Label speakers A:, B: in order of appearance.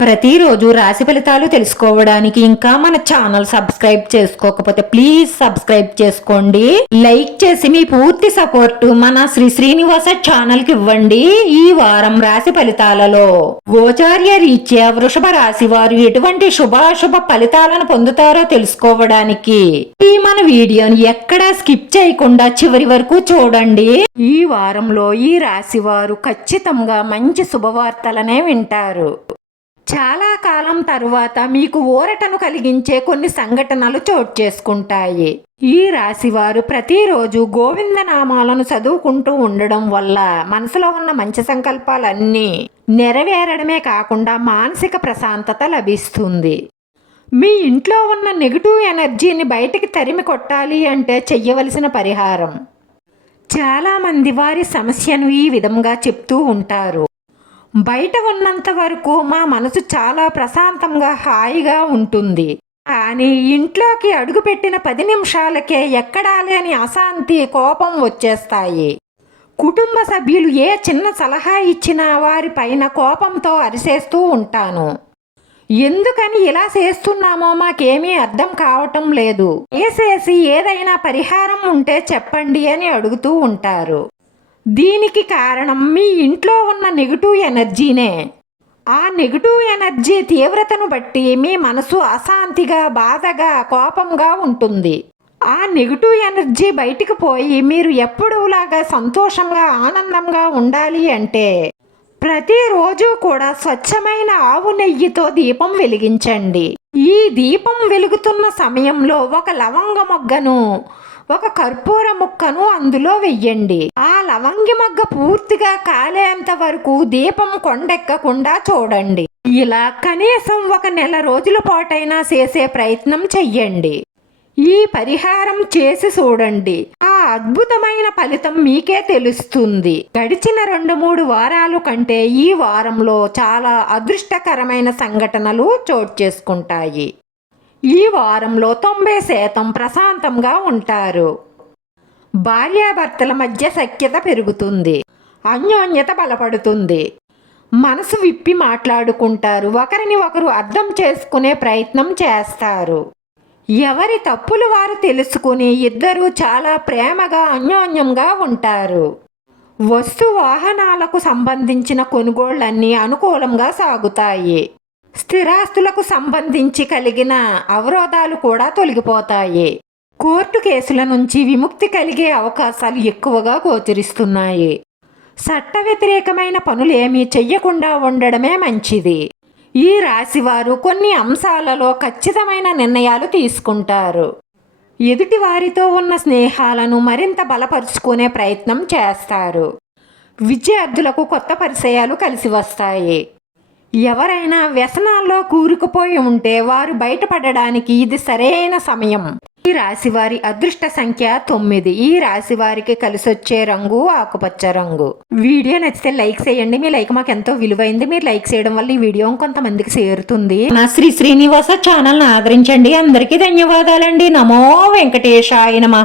A: ప్రతిరోజు రాశి ఫలితాలు తెలుసుకోవడానికి ఇంకా మన ఛానల్ సబ్స్క్రైబ్ చేసుకోకపోతే ప్లీజ్ సబ్స్క్రైబ్ చేసుకోండి. లైక్ చేసి మీ పూర్తి సపోర్ట్ మన శ్రీ శ్రీనివాస ఛానల్కి ఇవ్వండి ఈ వారం రాశి ఫలితాలలో. గోచార్య రీత్యా వృషభ రాశి వారు ఎటువంటి శుభాశుభ ఫలితాలను పొందుతారో తెలుసుకోవడానికి ఈ మన వీడియోని ఎక్కడా స్కిప్ చేయకుండా చివరి వరకు చూడండి. ఈ వారంలో ఈ రాశి వారు ఖచ్చితంగా మంచి శుభవార్తలనే వింటారు. చాలా కాలం తరువాత మీకు ఊరటను కలిగించే కొన్ని సంఘటనలు చోటు చేసుకుంటాయి. ఈ రాశివారు ప్రతిరోజు గోవిందనామాలను చదువుకుంటూ ఉండడం వల్ల మనసులో ఉన్న మంచి సంకల్పాలన్నీ నెరవేరడమే కాకుండా మానసిక ప్రశాంతత లభిస్తుంది. మీ ఇంట్లో ఉన్న నెగిటివ్ ఎనర్జీని బయటికి తరిమి కొట్టాలి అంటే చెయ్యవలసిన పరిహారం. చాలామంది వారి సమస్యను ఈ విధంగా చెప్తూ ఉంటారు. బయట ఉన్నంత వరకు మా మనసు చాలా ప్రశాంతంగా హాయిగా ఉంటుంది. కానీ ఇంట్లోకి అడుగుపెట్టిన పది నిమిషాలకే ఎక్కడా లేని అశాంతి కోపం వచ్చేస్తాయి. కుటుంబ సభ్యులు ఏ చిన్న సలహా ఇచ్చినా వారి పైన కోపంతో అరిసేస్తూ ఉంటాను. ఎందుకని ఇలా చేస్తున్నామో మాకేమీ అర్థం కావటం లేదు. వేసేసి ఏదైనా పరిహారం ఉంటే చెప్పండి అని అడుగుతూ ఉంటారు. దీనికి కారణం మీ ఇంట్లో ఉన్న నెగిటివ్ ఎనర్జీనే ఆ నెగిటివ్ ఎనర్జీ తీవ్రతను బట్టి మీ మనసు అశాంతిగా బాధగా కోపంగా ఉంటుంది. ఆ నెగిటివ్ ఎనర్జీ బయటికి పోయి మీరు ఎప్పుడూలాగా సంతోషంగా ఆనందంగా ఉండాలి అంటే ప్రతిరోజు కూడా స్వచ్ఛమైన ఆవు నెయ్యితో దీపం వెలిగించండి. ఈ దీపం వెలుగుతున్న సమయంలో ఒక లవంగ మొగ్గను ఒక కర్పూర ముక్కను అందులో వెయ్యండి. లవంగి మొగ్గ పూర్తిగా కాలేంత వరకు దీపం కొండెక్కకుండా చూడండి. ఇలా కనీసం ఒక నెల రోజుల పాటైనా చేసే ప్రయత్నం చెయ్యండి. ఈ పరిహారం చేసి చూడండి. ఆ అద్భుతమైన ఫలితం మీకే తెలుస్తుంది. గడిచిన రెండు మూడు వారాలు కంటే ఈ వారంలో చాలా అదృష్టకరమైన సంఘటనలు చోటు చేసుకుంటాయి. ఈ వారంలో తొంభై శాతం ప్రశాంతంగా ఉంటారు. భార్యాభర్తల మధ్య సఖ్యత పెరుగుతుంది. అన్యోన్యత బలపడుతుంది. మనసు విప్పి మాట్లాడుకుంటారు. ఒకరిని ఒకరు అర్థం చేసుకునే ప్రయత్నం చేస్తారు. ఎవరి తప్పులు వారు తెలుసుకుని ఇద్దరూ చాలా ప్రేమగా అన్యోన్యంగా ఉంటారు. వస్తు వాహనాలకు సంబంధించిన కొనుగోళ్ళన్నీ అనుకూలంగా సాగుతాయి. స్థిరాస్తులకు సంబంధించి కలిగిన అవరోధాలు కూడా తొలగిపోతాయి. కోర్టు కేసుల నుంచి విముక్తి కలిగే అవకాశాలు ఎక్కువగా గోచరిస్తున్నాయి. చట్ట వ్యతిరేకమైన పనులేమీ చెయ్యకుండా ఉండడమే మంచిది. ఈ రాశివారు కొన్ని అంశాలలో ఖచ్చితమైన నిర్ణయాలు తీసుకుంటారు. ఎదుటి వారితో ఉన్న స్నేహాలను మరింత బలపరుచుకునే ప్రయత్నం చేస్తారు. విద్యార్థులకు కొత్త పరిచయాలు కలిసి వస్తాయి. ఎవరైనా వ్యసనాల్లో కూరుకుపోయి ఉంటే వారు బయటపడడానికి ఇది సరైన సమయం. ఈ రాశి వారి అదృష్ట సంఖ్య తొమ్మిది. ఈ రాశి వారికి కలిసొచ్చే రంగు ఆకుపచ్చ రంగు. వీడియో నచ్చితే లైక్ చేయండి. మీ లైక్ మాకు ఎంతో విలువైంది. మీరు లైక్ చేయడం వల్ల ఈ వీడియో కొంతమందికి చేరుతుంది. నా శ్రీ శ్రీనివాస ఛానల్ ఆదరించండి. అందరికీ ధన్యవాదాలండి. నమో వెంకటేశాయ నమ.